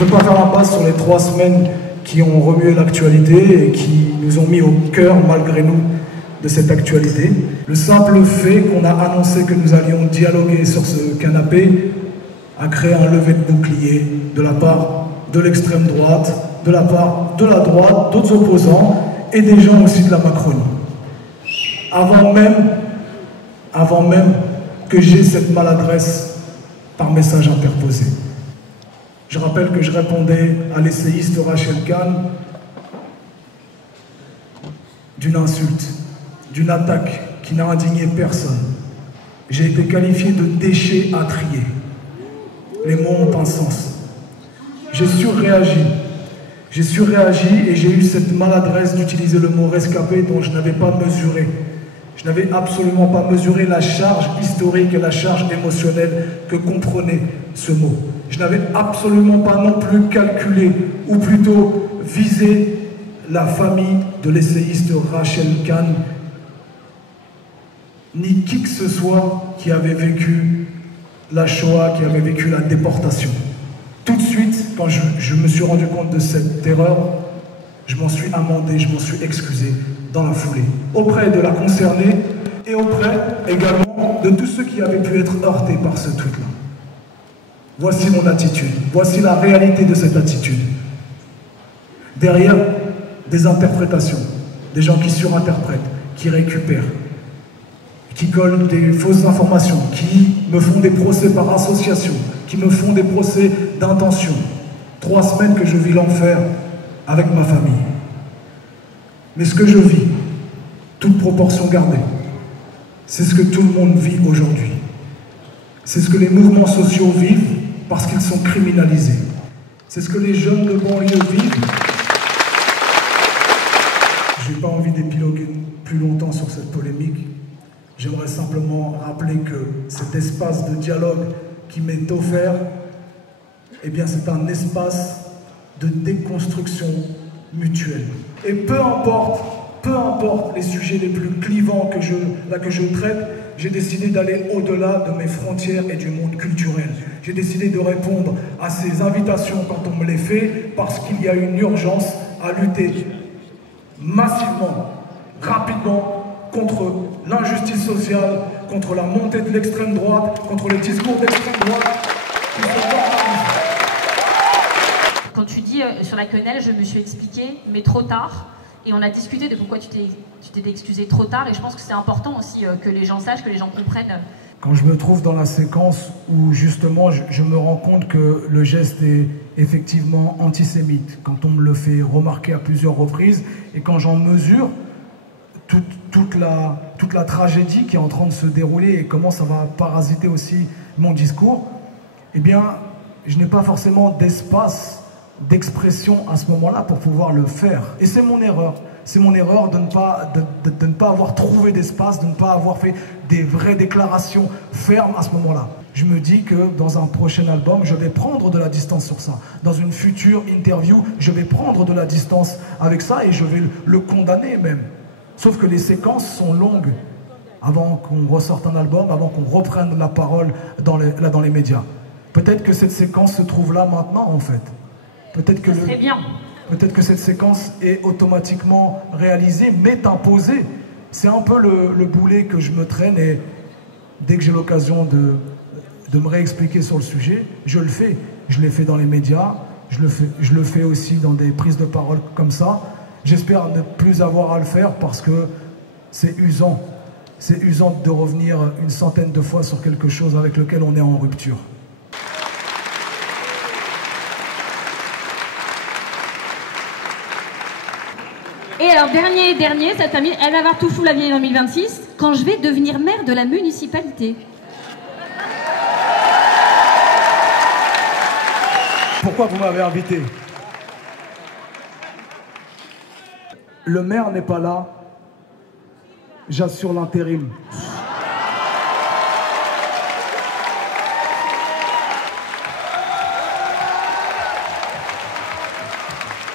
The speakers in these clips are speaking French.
ne veux pas faire l'impasse sur les 3 semaines qui ont remué l'actualité et qui nous ont mis au cœur, malgré nous, de cette actualité. Le simple fait qu'on a annoncé que nous allions dialoguer sur ce canapé a créé un lever de bouclier de la part de l'extrême droite, de la part de la droite, d'autres opposants et des gens aussi de la Macronie. Avant même que j'ai cette maladresse par message interposé. Je rappelle que je répondais à l'essayiste Rachel Kahn d'une insulte, d'une attaque qui n'a indigné personne. J'ai été qualifié de déchet à trier. Les mots ont un sens. J'ai surréagi et j'ai eu cette maladresse d'utiliser le mot rescapé dont je n'avais pas mesuré. Je n'avais absolument pas mesuré la charge historique et la charge émotionnelle que comprenait ce mot. Je n'avais absolument pas non plus calculé, ou plutôt visé, la famille de l'essayiste Rachel Kahn, ni qui que ce soit qui avait vécu la Shoah, qui avait vécu la déportation. Tout de suite, quand je me suis rendu compte de cette erreur, je m'en suis amendé, je m'en suis excusé dans la foulée, auprès de la concernée et auprès également de tous ceux qui avaient pu être heurtés par ce tweet-là. Voici mon attitude, voici la réalité de cette attitude. Derrière des interprétations, des gens qui surinterprètent, qui récupèrent, qui collent des fausses informations, qui me font des procès par association, qui me font des procès d'intention. 3 semaines que je vis l'enfer avec ma famille. Mais ce que je vis, toute proportion gardée, c'est ce que tout le monde vit aujourd'hui. C'est ce que les mouvements sociaux vivent parce qu'ils sont criminalisés. C'est ce que les jeunes de banlieue vivent. Je n'ai pas envie d'épiloguer plus longtemps sur cette polémique. J'aimerais simplement rappeler que cet espace de dialogue qui m'est offert, eh bien c'est un espace de déconstruction mutuelle. Et peu importe les sujets les plus clivants que je traite, j'ai décidé d'aller au-delà de mes frontières et du monde culturel. J'ai décidé de répondre à ces invitations quand on me les fait, parce qu'il y a une urgence à lutter massivement, rapidement, contre l'injustice sociale, contre la montée de l'extrême droite, contre les discours d'extrême droite. Quand tu dis sur la quenelle, je me suis expliqué, mais trop tard. Et on a discuté de pourquoi tu t'es excusé trop tard. Et je pense que c'est important aussi que les gens sachent, que les gens comprennent. Quand je me trouve dans la séquence où justement je me rends compte que le geste est effectivement antisémite, quand on me le fait remarquer à plusieurs reprises, et quand j'en mesure toute la tragédie qui est en train de se dérouler et comment ça va parasiter aussi mon discours, eh bien, je n'ai pas forcément d'espace d'expression à ce moment-là pour pouvoir le faire. Et c'est mon erreur. C'est mon erreur de ne pas avoir trouvé d'espace, de ne pas avoir fait des vraies déclarations fermes à ce moment-là. Je me dis que dans un prochain album, je vais prendre de la distance sur ça. Dans une future interview, je vais prendre de la distance avec ça et je vais le condamner même. Sauf que les séquences sont longues avant qu'on ressorte un album, avant qu'on reprenne la parole dans les médias. Peut-être que cette séquence se trouve là maintenant en fait. Peut-être que cette séquence est automatiquement réalisée, m'est imposée. C'est un peu le boulet que je me traîne et dès que j'ai l'occasion de me réexpliquer sur le sujet, je le fais. Je l'ai fait dans les médias, je le fais aussi dans des prises de parole comme ça. J'espère ne plus avoir à le faire parce que c'est usant. C'est usant de revenir une centaine de fois sur quelque chose avec lequel on est en rupture. Et alors, dernier, ça termine. Elle va avoir tout fou la vieille 2026. Quand je vais devenir maire de la municipalité. Pourquoi vous m'avez invité? Le maire n'est pas là. J'assure l'intérim.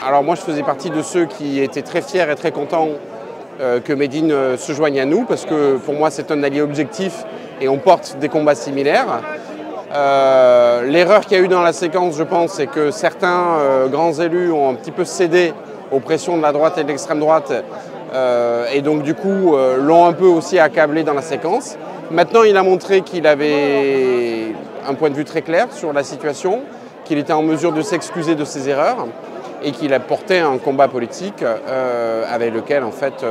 Alors moi je faisais partie de ceux qui étaient très fiers et très contents que Medine se joigne à nous parce que pour moi c'est un allié objectif et on porte des combats similaires. L'erreur qu'il y a eu dans la séquence, je pense, c'est que certains grands élus ont un petit peu cédé aux pressions de la droite et de l'extrême droite et donc du coup l'ont un peu aussi accablé dans la séquence. Maintenant, il a montré qu'il avait un point de vue très clair sur la situation, qu'il était en mesure de s'excuser de ses erreurs et qu'il a porté un combat politique avec lequel en fait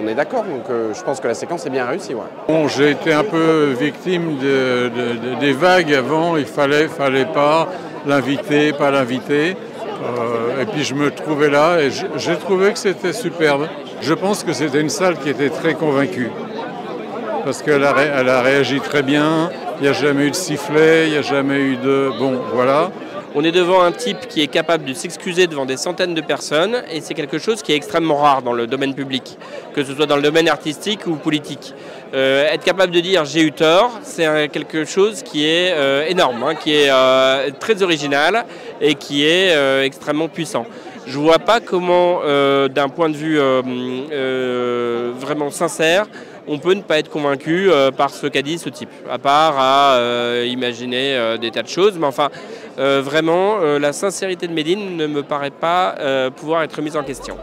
on est d'accord. Donc je pense que la séquence est bien réussie. Ouais. Bon, j'ai été un peu victime des vagues avant, il fallait pas l'inviter, pas l'inviter. Et puis je me trouvais là et j'ai trouvé que c'était superbe. Je pense que c'était une salle qui était très convaincue. Parce qu'elle a réagi très bien, il n'y a jamais eu de sifflet, il n'y a jamais eu de... Bon, voilà. On est devant un type qui est capable de s'excuser devant des centaines de personnes et c'est quelque chose qui est extrêmement rare dans le domaine public, que ce soit dans le domaine artistique ou politique. Être capable de dire « j'ai eu tort », c'est quelque chose qui est énorme, hein, qui est très original et qui est extrêmement puissant. Je ne vois pas comment, d'un point de vue vraiment sincère, on peut ne pas être convaincu par ce qu'a dit ce type, à part à imaginer des tas de choses. Mais enfin, vraiment, la sincérité de Medine ne me paraît pas pouvoir être mise en question.